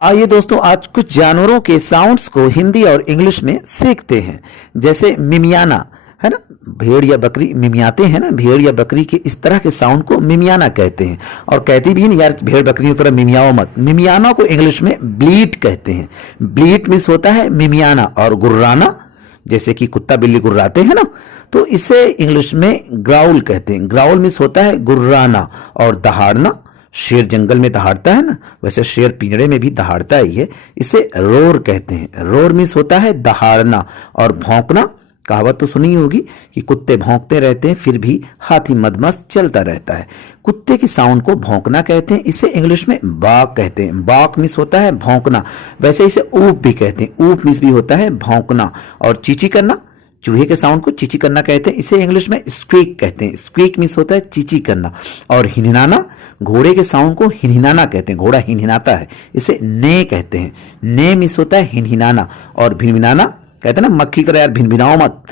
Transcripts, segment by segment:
आइए दोस्तों, आज कुछ जानवरों के साउंड्स को हिंदी और इंग्लिश में सीखते हैं। जैसे मिमियाना है ना, भेड़ या बकरी मिमियाते हैं ना, भेड़ या बकरी के इस तरह के साउंड को मिमियाना कहते हैं। और कहती भी नहीं यार भेड़ बकरियों की तरह मिमियाओ मत। मिमियाना को इंग्लिश में ब्लीट कहते हैं। ब्लीट मीन्स होता है मिमियाना। और गुर्राना, जैसे कि कुत्ता बिल्ली गुर्राते हैं ना, तो इसे इंग्लिश में ग्राउल कहते हैं। ग्राउल मीन्स होता है गुर्राना। और दहाड़ना, शेर जंगल में दहाड़ता है ना, वैसे शेर पिंजड़े में भी दहाड़ता ही है, इसे रोर कहते हैं। रोर मीन्स होता है दहाड़ना। और भौंकना, कहावत तो सुनी होगी कि कुत्ते भौंकते रहते हैं फिर भी हाथी मदमस्त चलता रहता है। कुत्ते की साउंड को भौंकना कहते हैं। इसे इंग्लिश में बाक कहते हैं। बाक मीन्स होता है भौंकना। वैसे इसे ऊप भी कहते हैं। ऊप मीन्स भी होता है भौंकना। और चींची करना, चूहे के साउंड को चींची करना कहते हैं। इसे इंग्लिश में स्क्वीक कहते हैं। स्क्वीक मीन्स होता है चींची करना। और हिनहिनाना, घोड़े के साउंड को हिनहिनाना कहते हैं। घोड़ा हिनहिनाता है, इसे ने कहते हैं। ने मीन्स होता है हिनहिनाना। और भिनभिनाना कहते हैं ना, मक्खी करे यार भिनभिनाओ मत।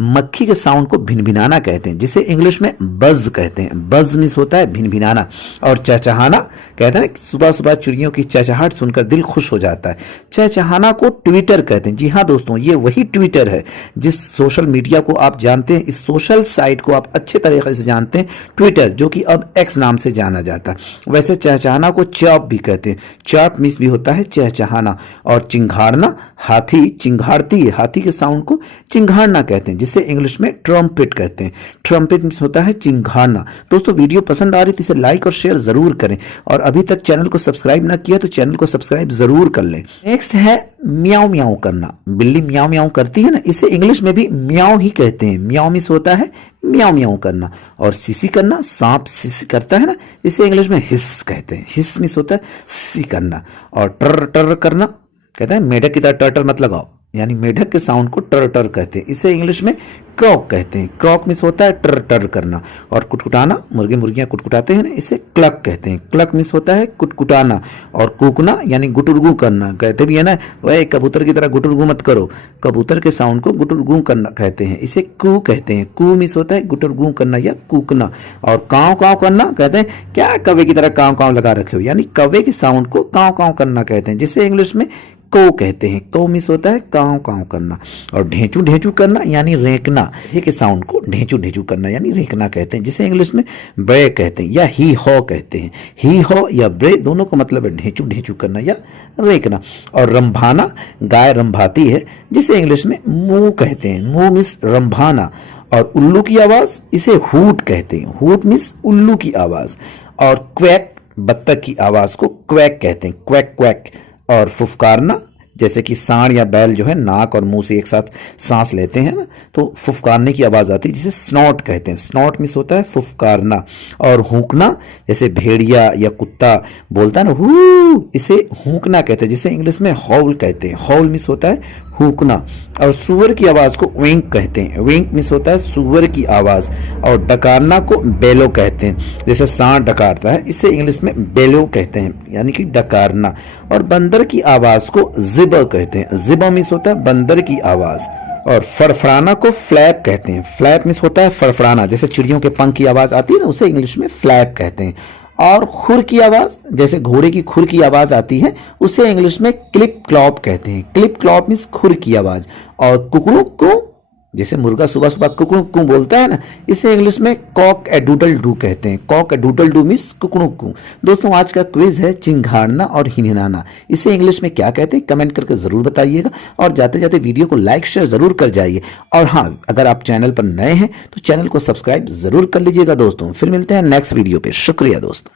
मक्खी के साउंड को भिनभिनाना कहते हैं, जिसे इंग्लिश में बज कहते हैं। बज मीन्स होता है भिनभिनाना। और चहचहाना कहते हैं सुबह सुबह चिड़ियों की चहचहाहट सुनकर दिल खुश हो जाता है। चहचहाना को ट्विटर कहते हैं। जी हाँ दोस्तों, ये वही ट्विटर है जिस सोशल मीडिया को आप जानते हैं, इस सोशल साइट को आप अच्छे तरीके से जानते हैं, ट्विटर, जो कि अब एक्स नाम से जाना जाता है। वैसे चहचहाना को चॉप भी कहते हैं। चॉप मीन्स भी होता है चहचहाना। और चिंघाड़ना, हाथी चिंघाड़ती है, हाथी के साउंड को चिंघाड़ना कहते हैं, जिसे इंग्लिश में ट्रम्पेट कहते हैं। ट्रम्पेट मीन्स होता है चिंघाड़ना। दोस्तों वीडियो पसंद आ रही तो इसे लाइक और शेयर जरूर करें। और अभी तक चैनल को सब्सक्राइब ना किया तो चैनल को सब्सक्राइब जरूर कर लें। नेक्स्ट है म्याऊ म्याऊ करना। बिल्ली म्याऊ म्याऊ करती है ना, इसे इंग्लिश में भी म्याऊ ही कहते हैं। म्याऊ मीन्स होता है म्याऊ म्याऊ करना। और सिसी करना, सांप सिसी करता है ना, इसे इंग्लिश में हिस कहते हैं। हिस मीन्स होता है सिसी करना। और टर टर करना, कहते हैं मेढक की तरह टर टर मत लगाओ, यानी मेढक के साउंड को टर टर कहते हैं। इसे इंग्लिश में क्रॉक कहते हैं। क्रॉक मीन्स होता है टर टर करना। और कुटकुटाना, मुर्गे मुर्गियां कुटकुटाते हैं ना, इसे क्लक कहते हैं। क्लक मीन्स होता है कुटकुटाना। और कूकना यानी गुटुरगू करना, कहते भी है ना, वह कबूतर की तरह गुटुरगू मत करो। कबूतर के साउंड को गुटुरगू करना कहते हैं, इसे कू कहते हैं। कू मीन्स होता है गुटुरगू करना या कूकना। और काव काव करना, कहते हैं क्या कौवे की तरह काव काव लगा रखे हो, यानी कौवे के साउंड को काव काव करना कहते हैं, जिसे इंग्लिश में को कहते हैं। को मीन्स होता है काव काव करना। और ढेंचू ढेंचू करना यानी रेंकना, हे के साउंड को ढेंचू ढेंचू करना यानी रेंकना कहते हैं, जिसे इंग्लिश में ब्रे कहते हैं या ही हो कहते हैं। ही हो या ब्रे दोनों का मतलब है ढेंचू ढेंचू करना या रेंकना। और रंभाना, गाय रंभाती है, जिसे इंग्लिश में मू कहते हैं। मू मीन्स रंभाना। और उल्लू की आवाज, इसे हूट कहते हैं। हूट मीन्स उल्लू की आवाज। और क्वैक, बत्तख की आवाज को क्वैक कहते हैं, क्वैक क्वैक। और फुफकारना, जैसे कि सांड या बैल जो है नाक और मुंह से एक साथ सांस लेते हैं ना, तो फुफकारने की आवाज आती है, जिसे स्नॉट कहते हैं। स्नॉट मीन्स होता है फुफकारना। और हूंकना, जैसे भेड़िया या कुत्ता बोलता है ना हू, इसे हूंकना कहते हैं, जिसे इंग्लिश में हॉल कहते हैं। हॉल मीन्स होता है हूंकना। और सुअर की आवाज को विंक कहते हैं। विंक मीन्स होता है सुअर की आवाज। और डकारना को बेलो कहते हैं, जैसे सांड डकारता है, इसे इंग्लिश में बेलो कहते हैं, यानी कि डकारना। और बंदर की आवाज को जिबा कहते हैं। जिबा मीन्स होता है बंदर की आवाज। और फड़फड़ाना को फ्लैप कहते हैं। फ्लैप मीन्स होता है फड़फड़ाना, जैसे चिड़ियों के पंख की आवाज आती है ना, उसे इंग्लिश में फ्लैप कहते हैं। और खुर की आवाज, जैसे घोड़े की खुर की आवाज आती है, उसे इंग्लिश में क्लिप क्लॉप कहते हैं। क्लिप क्लॉप मीन्स खुर की आवाज। और कुकड़ू को, जैसे मुर्गा सुबह सुबह कुकड़ू कू बोलता है ना, इसे इंग्लिश में कॉक ए डूडल डू कहते हैं। Cock a doodle doo means कुकड़ू कू। दोस्तों आज का क्विज है चिंघाड़ना और हिनहिनाना, इसे इंग्लिश में क्या कहते हैं, कमेंट करके जरूर बताइएगा। और जाते जाते वीडियो को लाइक शेयर जरूर कर जाइए। और हाँ, अगर आप चैनल पर नए हैं तो चैनल को सब्सक्राइब जरूर कर लीजिएगा दोस्तों। फिर मिलते हैं नेक्स्ट वीडियो पे। शुक्रिया दोस्तों।